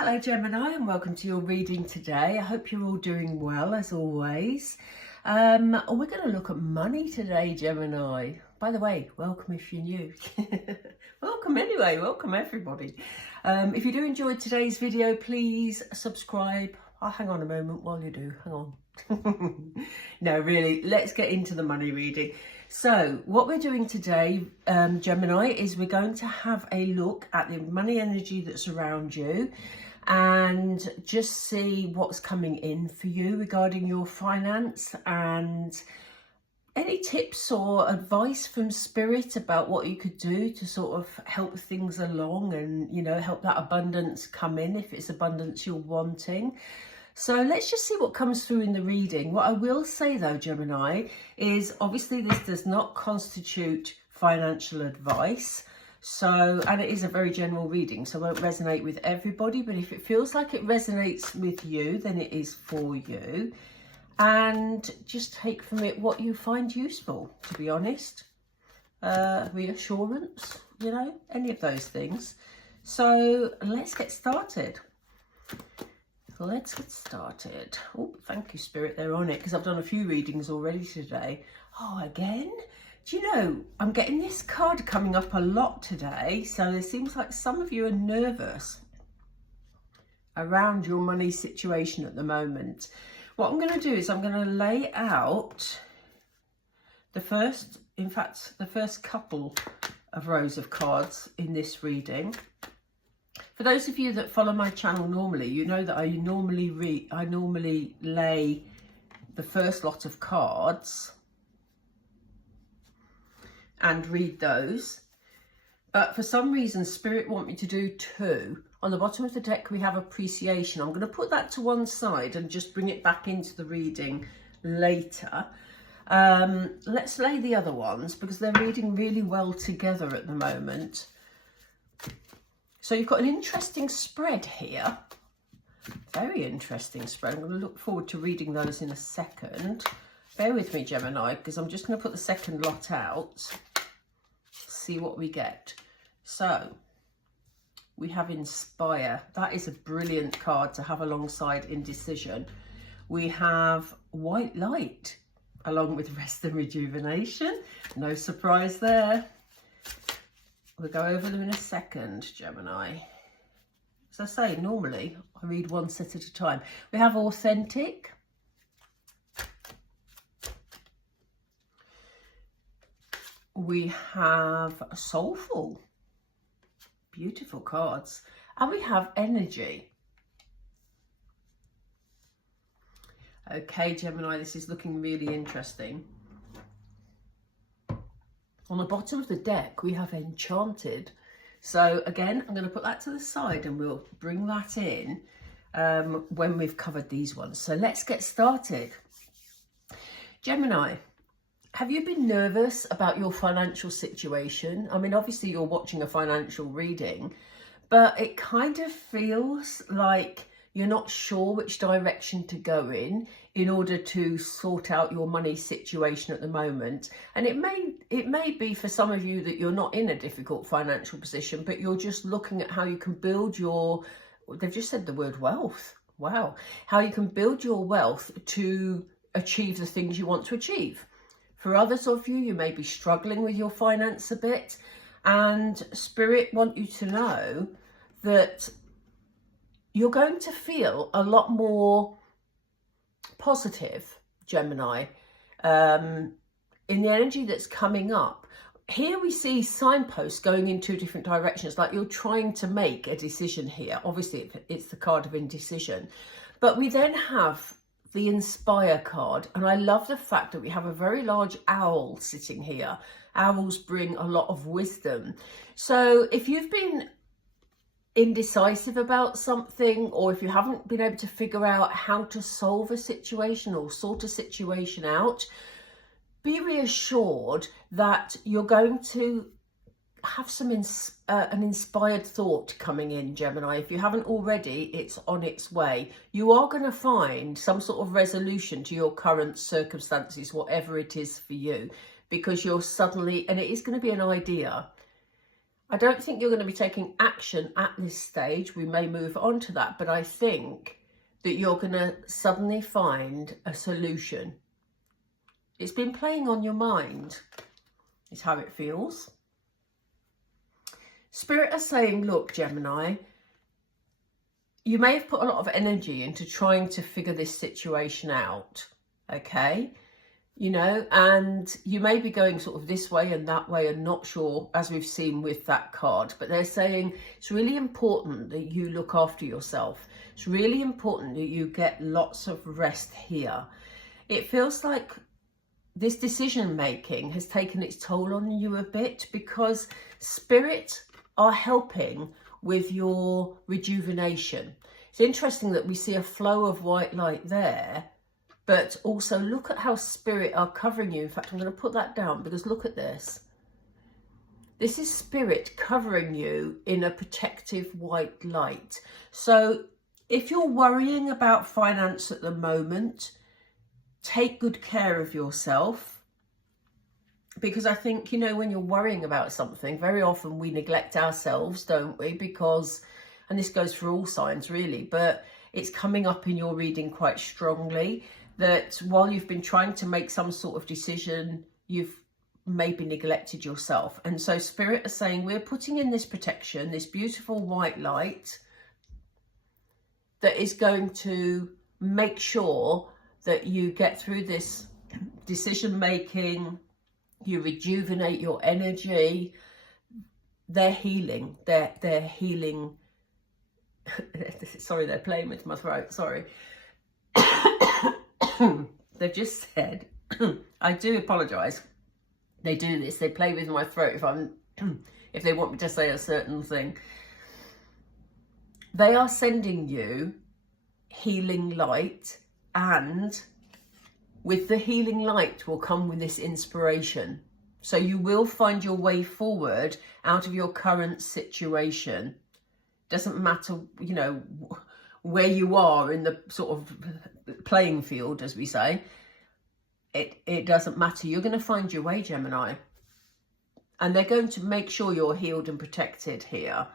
Hello Gemini, and welcome to your reading today. I hope you're all doing well as always. We're going to look at money today, Gemini. By the way, welcome if you're new. Welcome anyway, welcome everybody. If you do enjoy today's video, please subscribe. I'll hang on a moment while you do, hang on. No, really, let's get into the money reading. So what we're doing today, Gemini, is we're going to have a look at the money energy that's around you and just see what's coming in for you regarding your finance, and any tips or advice from spirit about what you could do to sort of help things along and, you know, help that abundance come in if it's abundance you're wanting. So let's just see what comes through in the reading. What I will say though, Gemini, is obviously this does not constitute financial advice. So, and it is a very general reading, so it won't resonate with everybody, but if it feels like it resonates with you, then it is for you. And just take from it what you find useful, to be honest. Reassurance, you know, any of those things. So let's get started. Let's get started. Oh, thank you, Spirit, they're on it, because I've done a few readings already today. Oh, again? Do you know, I'm getting this card coming up a lot today, so it seems like some of you are nervous around your money situation at the moment. What I'm going to do is I'm going to lay out the first couple of rows of cards in this reading. For those of you that follow my channel normally, you know that I normally lay the first lot of cards and read those. But for some reason, Spirit want me to do two. On the bottom of the deck, we have appreciation. I'm going to put that to one side and just bring it back into the reading later. Let's lay the other ones because they're reading really well together at the moment. So you've got an interesting spread here. Very interesting spread. I'm going to look forward to reading those in a second. Bear with me, Gemini, because I'm just going to put the second lot out. See what we get. So we have Inspire. That is a brilliant card to have alongside Indecision. We have White Light along with Rest and Rejuvenation. No surprise there. We'll go over them in a second, Gemini. As I say, normally I read one set at a time. We have Authentic. We have Soulful. Beautiful cards. And we have Energy. Okay, Gemini, this is looking really interesting. On the bottom of the deck, we have Enchanted. So again, I'm going to put that to the side and we'll bring that in when we've covered these ones. So let's get started. Gemini, have you been nervous about your financial situation? I mean, obviously you're watching a financial reading, but it kind of feels like you're not sure which direction to go in order to sort out your money situation at the moment. And it may be for some of you that you're not in a difficult financial position, but you're just looking at how you can build your, they've just said the word wealth. Wow. How you can build your wealth to achieve the things you want to achieve. For others of you, you may be struggling with your finance a bit, and Spirit want you to know that you're going to feel a lot more positive, Gemini, in the energy that's coming up. Here we see signposts going in two different directions, like you're trying to make a decision here. Obviously, it's the card of indecision. But we then have the Inspire card, and I love the fact that we have a very large owl sitting here. Owls bring a lot of wisdom. So if you've been indecisive about something, or if you haven't been able to figure out how to solve a situation or sort a situation out, be reassured that you're going to have some an inspired thought coming in, Gemini. If you haven't already, it's on its way. You are going to find some sort of resolution to your current circumstances, whatever it is for you, because you're suddenly, and it is going to be an idea. I don't think you're going to be taking action at this stage. We may move on to that, but I think that you're going to suddenly find a solution. It's been playing on your mind, is how it feels. Spirit are saying, look, Gemini, you may have put a lot of energy into trying to figure this situation out, okay? You know, and you may be going sort of this way and that way and not sure, as we've seen with that card, but they're saying it's really important that you look after yourself. It's really important that you get lots of rest here. It feels like this decision making has taken its toll on you a bit, because Spirit are helping with your rejuvenation. It's interesting that we see a flow of white light there, but also look at how Spirit are covering you. In fact, I'm going to put that down, because look at this. This is Spirit covering you in a protective white light. So if you're worrying about finance at the moment, take good care of yourself, because I think, you know, when you're worrying about something, very often we neglect ourselves, don't we? Because, and this goes for all signs really, but it's coming up in your reading quite strongly that while you've been trying to make some sort of decision, you've maybe neglected yourself. And so Spirit are saying, we're putting in this protection, this beautiful white light that is going to make sure that you get through this decision making, you rejuvenate your energy. They're healing. They're healing. Sorry, they're playing with my throat. Sorry. They've just said, I do apologise. They do this. They play with my throat if they want me to say a certain thing. They are sending you healing light, and with the healing light will come with this inspiration. So you will find your way forward out of your current situation. Doesn't matter, you know, where you are in the sort of playing field, as we say. It doesn't matter. You're going to find your way, Gemini. And they're going to make sure you're healed and protected here.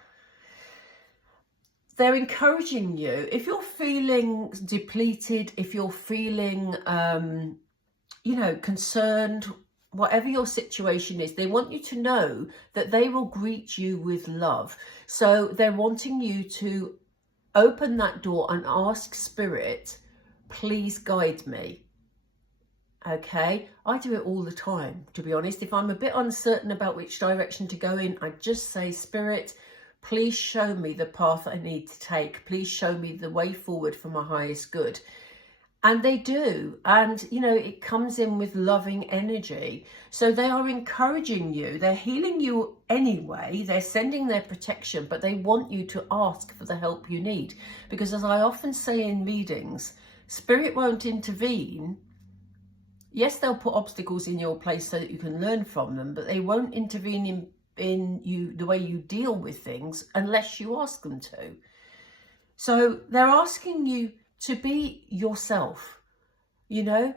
They're encouraging you. If you're feeling depleted, if you're feeling, you know, concerned, whatever your situation is, they want you to know that they will greet you with love. So they're wanting you to open that door and ask Spirit, please guide me. Okay, I do it all the time, to be honest. If I'm a bit uncertain about which direction to go in, I just say, Spirit, please show me the path I need to take. Please show me the way forward for my highest good. And they do. And, you know, it comes in with loving energy. So they are encouraging you. They're healing you anyway. They're sending their protection, but they want you to ask for the help you need. Because as I often say in readings, Spirit won't intervene. Yes, they'll put obstacles in your place so that you can learn from them, but they won't intervene in you, the way you deal with things, unless you ask them to. So they're asking you to be yourself. You know,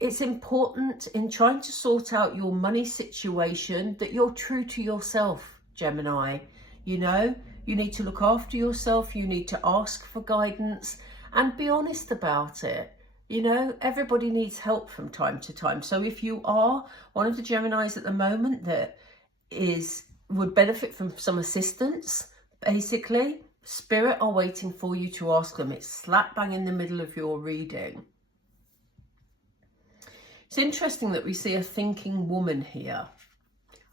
it's important in trying to sort out your money situation that you're true to yourself, Gemini. You know, you need to look after yourself. You need to ask for guidance and be honest about it. You know, everybody needs help from time to time. So if you are one of the Geminis at the moment that would benefit from some assistance, basically, Spirit are waiting for you to ask them. It's slap bang in the middle of your reading. It's interesting that we see a thinking woman here.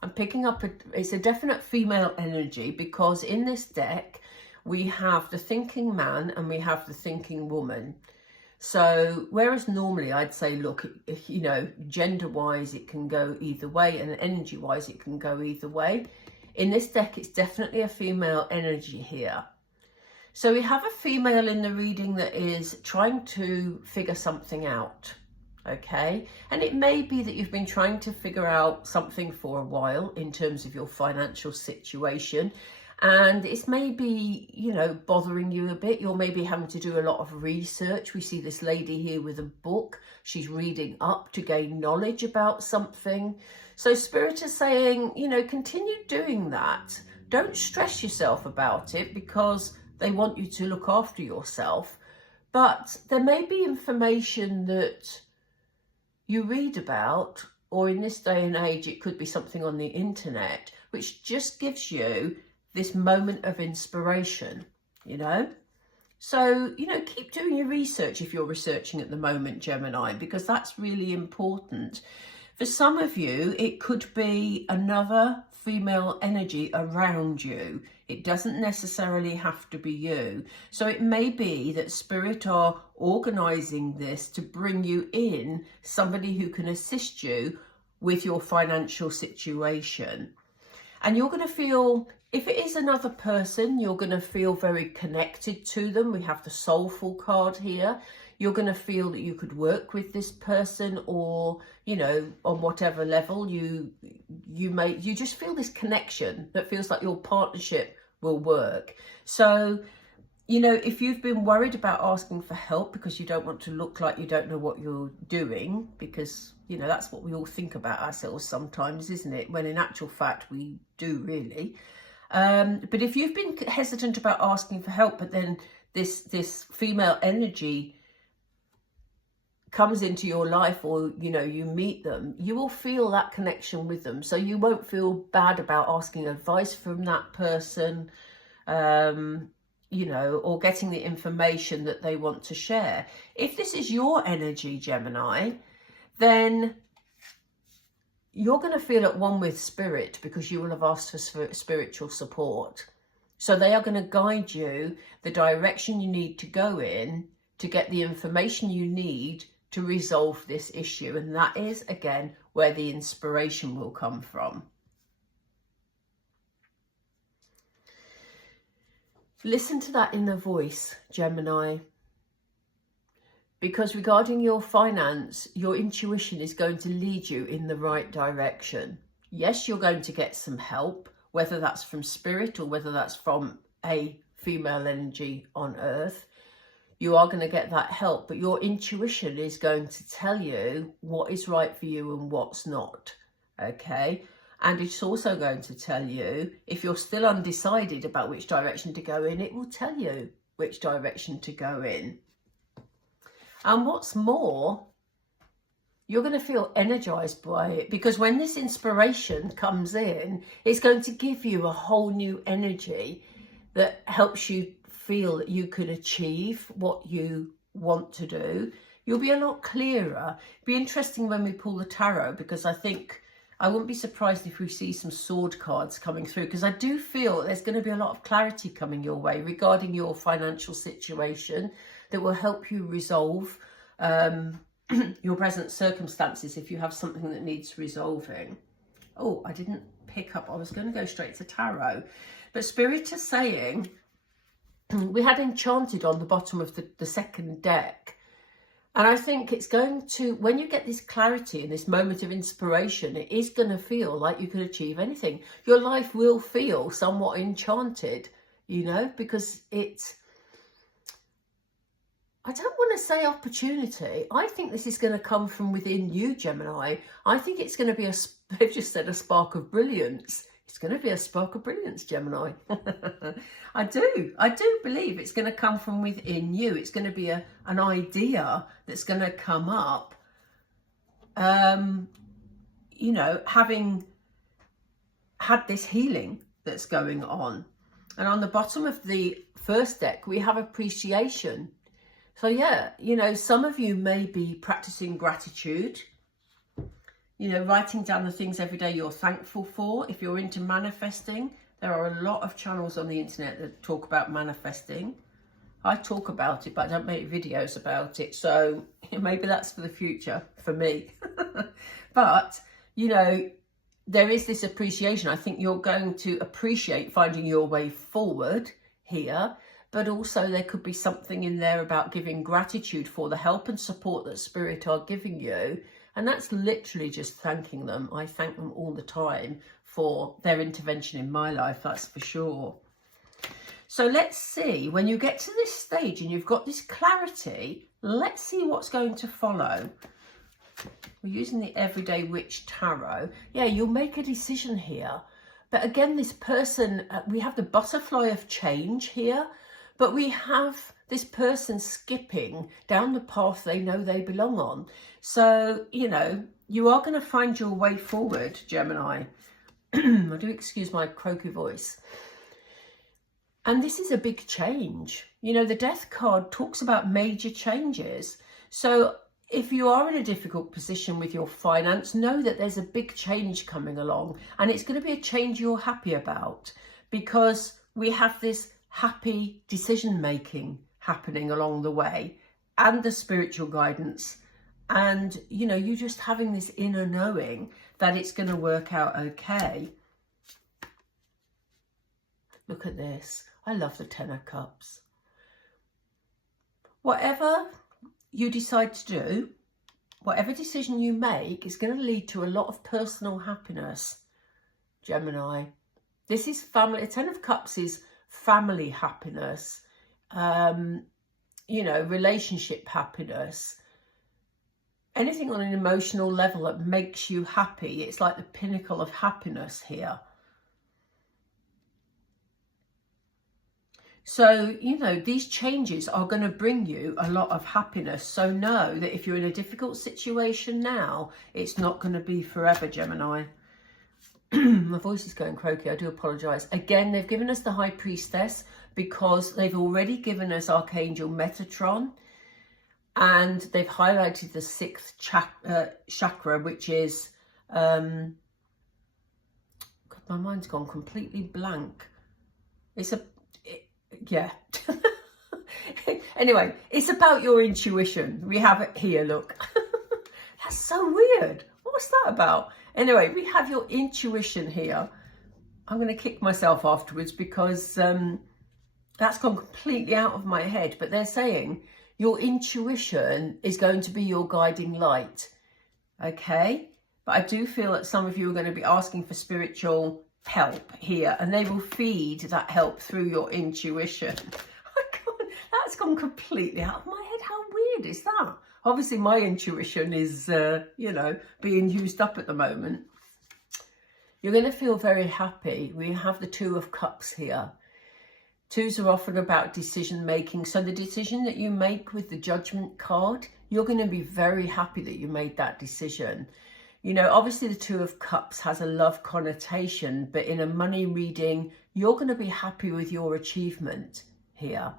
I'm picking up, it's a definite female energy, because in this deck, we have the thinking man and we have the thinking woman. So whereas normally I'd say, look, you know, gender-wise, it can go either way, and energy-wise, it can go either way. In this deck, it's definitely a female energy here. So we have a female in the reading that is trying to figure something out, okay? And it may be that you've been trying to figure out something for a while in terms of your financial situation. And it's maybe, you know, bothering you a bit. You're maybe having to do a lot of research. We see this lady here with a book. She's reading up to gain knowledge about something. So Spirit is saying, you know, continue doing that. Don't stress yourself about it because they want you to look after yourself. But there may be information that you read about, or in this day and age, it could be something on the internet, which just gives you this moment of inspiration, you know? So, you know, keep doing your research if you're researching at the moment, Gemini, because that's really important. For some of you, it could be another female energy around you. It doesn't necessarily have to be you. So it may be that Spirit are organising this to bring you in somebody who can assist you with your financial situation. And you're going to feel, if it is another person, you're going to feel very connected to them. We have the soulful card here. You're going to feel that you could work with this person, or, you know, on whatever level you just feel this connection that feels like your partnership will work. So, you know, if you've been worried about asking for help because you don't want to look like you don't know what you're doing, because, you know, that's what we all think about ourselves sometimes, isn't it? When in actual fact, we do really. But if you've been hesitant about asking for help, but then this female energy comes into your life, or, you know, you meet them, you will feel that connection with them. So you won't feel bad about asking advice from that person, you know, or getting the information that they want to share. If this is your energy, Gemini, then you're going to feel at one with Spirit because you will have asked for spiritual support. So they are going to guide you the direction you need to go in to get the information you need to resolve this issue. And that is, again, where the inspiration will come from. Listen to that inner voice, Gemini. Because regarding your finance, your intuition is going to lead you in the right direction. Yes, you're going to get some help, whether that's from Spirit or whether that's from a female energy on Earth. You are going to get that help, but your intuition is going to tell you what is right for you and what's not, okay? And it's also going to tell you, if you're still undecided about which direction to go in, it will tell you which direction to go in. And what's more, you're going to feel energized by it, because when this inspiration comes in, it's going to give you a whole new energy that helps you feel that you can achieve what you want to do. You'll be a lot clearer. It'll be interesting when we pull the tarot, because I think I wouldn't be surprised if we see some sword cards coming through, because I do feel there's going to be a lot of clarity coming your way regarding your financial situation that will help you resolve your present circumstances if you have something that needs resolving. Oh, I didn't pick up. I was going to go straight to tarot. But Spirit is saying, we had Enchanted on the bottom of the second deck. And I think it's going to, when you get this clarity and this moment of inspiration, it is going to feel like you can achieve anything. Your life will feel somewhat enchanted, you know, because it's, I don't want to say opportunity. I think this is going to come from within you, Gemini. I think it's going to be they've just said a spark of brilliance. It's going to be a spark of brilliance, Gemini. I do believe it's going to come from within you. It's going to be an idea that's going to come up, you know, having had this healing that's going on. And on the bottom of the first deck, we have appreciation. So yeah, you know, some of you may be practicing gratitude, you know, writing down the things every day you're thankful for. If you're into manifesting, there are a lot of channels on the internet that talk about manifesting. I talk about it, but I don't make videos about it. So maybe that's for the future for me. But, you know, there is this appreciation. I think you're going to appreciate finding your way forward here. But also there could be something in there about giving gratitude for the help and support that Spirit are giving you. And that's literally just thanking them. I thank them all the time for their intervention in my life, that's for sure. So let's see, when you get to this stage and you've got this clarity, let's see what's going to follow. We're using the Everyday Witch Tarot. Yeah, you'll make a decision here. But again, this person, we have the butterfly of change here, but we have this person skipping down the path they know they belong on. So, you know, you are going to find your way forward, Gemini. I do excuse my croaky voice. And this is a big change. You know, the Death card talks about major changes. So if you are in a difficult position with your finance, know that there's a big change coming along, and it's going to be a change you're happy about, because we have this happy decision making happening along the way, and the spiritual guidance, and you know, you just having this inner knowing that it's going to work out okay. Look at this. I love the Ten of Cups. Whatever you decide to do, whatever decision you make, is going to lead to a lot of personal happiness, Gemini. This is family. Ten of Cups is family happiness, you know, relationship happiness, anything on an emotional level that makes you happy. It's like the pinnacle of happiness here. So, you know, these changes are going to bring you a lot of happiness. So know that if you're in a difficult situation now, it's not going to be forever, Gemini. My voice is going croaky. I do apologise. Again, they've given us the High Priestess because they've already given us Archangel Metatron. And they've highlighted the 6th chakra, which is... God, my mind's gone completely blank. It's a... yeah. Anyway, it's about your intuition. We have it here, look. That's so weird. What's that about? Anyway, we have your intuition here. I'm going to kick myself afterwards because that's gone completely out of my head. But they're saying your intuition is going to be your guiding light. Okay? But I do feel that some of you are going to be asking for spiritual help here, and they will feed that help through your intuition. That's gone completely out of my head. How weird is that? Obviously my intuition is you know, being used up at the moment. You're going to feel very happy. We have the 2 of Cups here. 2s are often about decision making. So the decision that you make with the Judgment card, you're going to be very happy that you made that decision. You know, obviously the 2 of Cups has a love connotation, but in a money reading, you're going to be happy with your achievement here.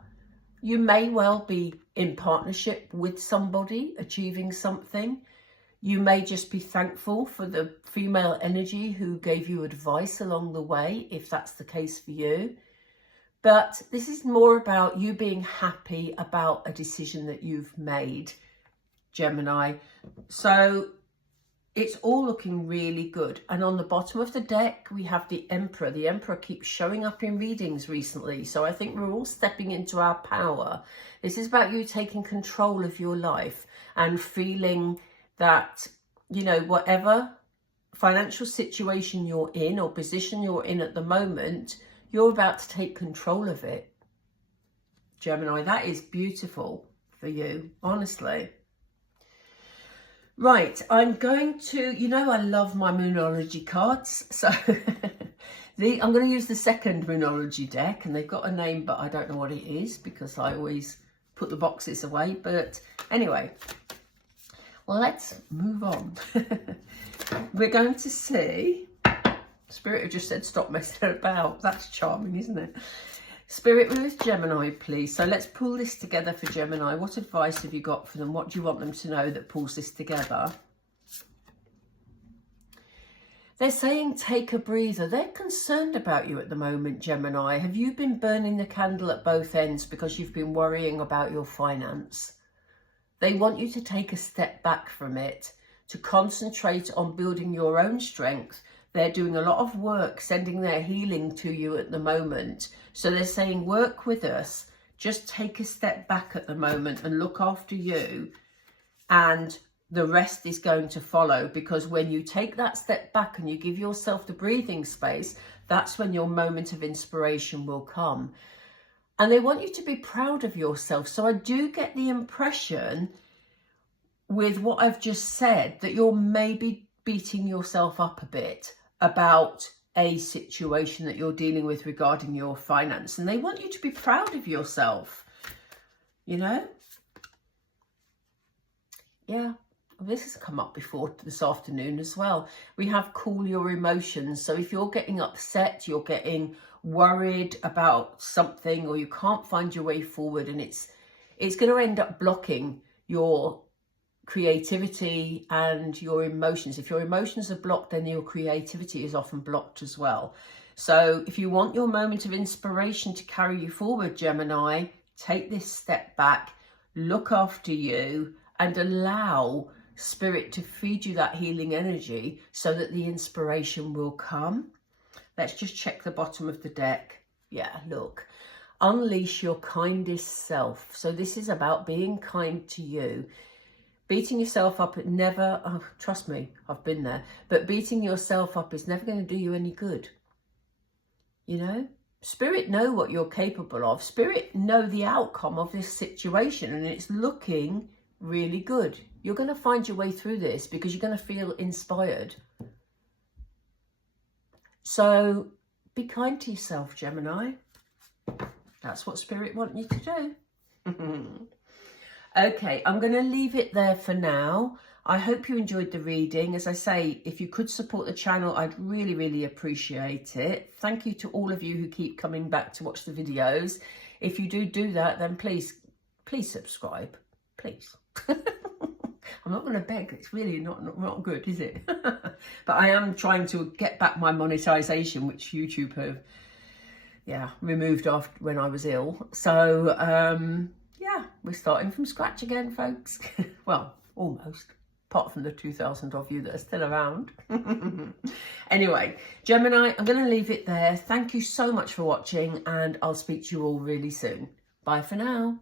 You may well be in partnership with somebody achieving something. You may just be thankful for the female energy who gave you advice along the way, if that's the case for you. But this is more about you being happy about a decision that you've made, Gemini. So it's all looking really good. And on the bottom of the deck, we have the Emperor. The Emperor keeps showing up in readings recently. So I think we're all stepping into our power. This is about you taking control of your life and feeling that, you know, whatever financial situation you're in or position you're in at the moment, you're about to take control of it. Gemini, that is beautiful for you, honestly. Right, I'm going to, you know, I love my Moonology cards. So I'm going to use the 2nd Moonology deck, and they've got a name, but I don't know what it is because I always put the boxes away. But anyway, well, let's move on. We're going to see, Spirit have just said stop messing about. That's charming, isn't it? Spirit with Gemini, please. So let's pull this together for Gemini. What advice have you got for them? What do you want them to know that pulls this together? They're saying take a breather. They're concerned about you at the moment, Gemini. Have you been burning the candle at both ends because you've been worrying about your finance? They want you to take a step back from it, to concentrate on building your own strength. They're doing a lot of work, sending their healing to you at the moment. So they're saying, work with us. Just take a step back at the moment and look after you. And the rest is going to follow. Because when you take that step back and you give yourself the breathing space, that's when your moment of inspiration will come. And they want you to be proud of yourself. So I do get the impression with what I've just said, that you're maybe beating yourself up a bit about a situation that you're dealing with regarding your finance, and they want you to be proud of yourself, you know? Yeah, this has come up before this afternoon as well. We have cool your emotions. So if you're getting upset, you're getting worried about something, or you can't find your way forward, and it's going to end up blocking your creativity and your emotions. If your emotions are blocked, then your creativity is often blocked as well. So if you want your moment of inspiration to carry you forward, Gemini, take this step back, look after you, and allow Spirit to feed you that healing energy so that the inspiration will come. Let's just check the bottom of the deck. Yeah, look. Unleash your kindest self. So this is about being kind to you. Beating yourself up, trust me, I've been there, but beating yourself up is never going to do you any good. You know, Spirit know what you're capable of. Spirit know the outcome of this situation, and it's looking really good. You're going to find your way through this because you're going to feel inspired. So be kind to yourself, Gemini. That's what Spirit want you to do. Okay, I'm going to leave it there for now. I hope you enjoyed the reading. As I say, if you could support the channel, I'd really, really appreciate it. Thank you to all of you who keep coming back to watch the videos. If you do that, then please subscribe. Please. I'm not going to beg. It's really not good, is it? But I am trying to get back my monetization, which YouTube have, removed after when I was ill. So, yeah, we're starting from scratch again, folks. Well, almost. Apart from the 2,000 of you that are still around. Anyway, Gemini, I'm going to leave it there. Thank you so much for watching, and I'll speak to you all really soon. Bye for now.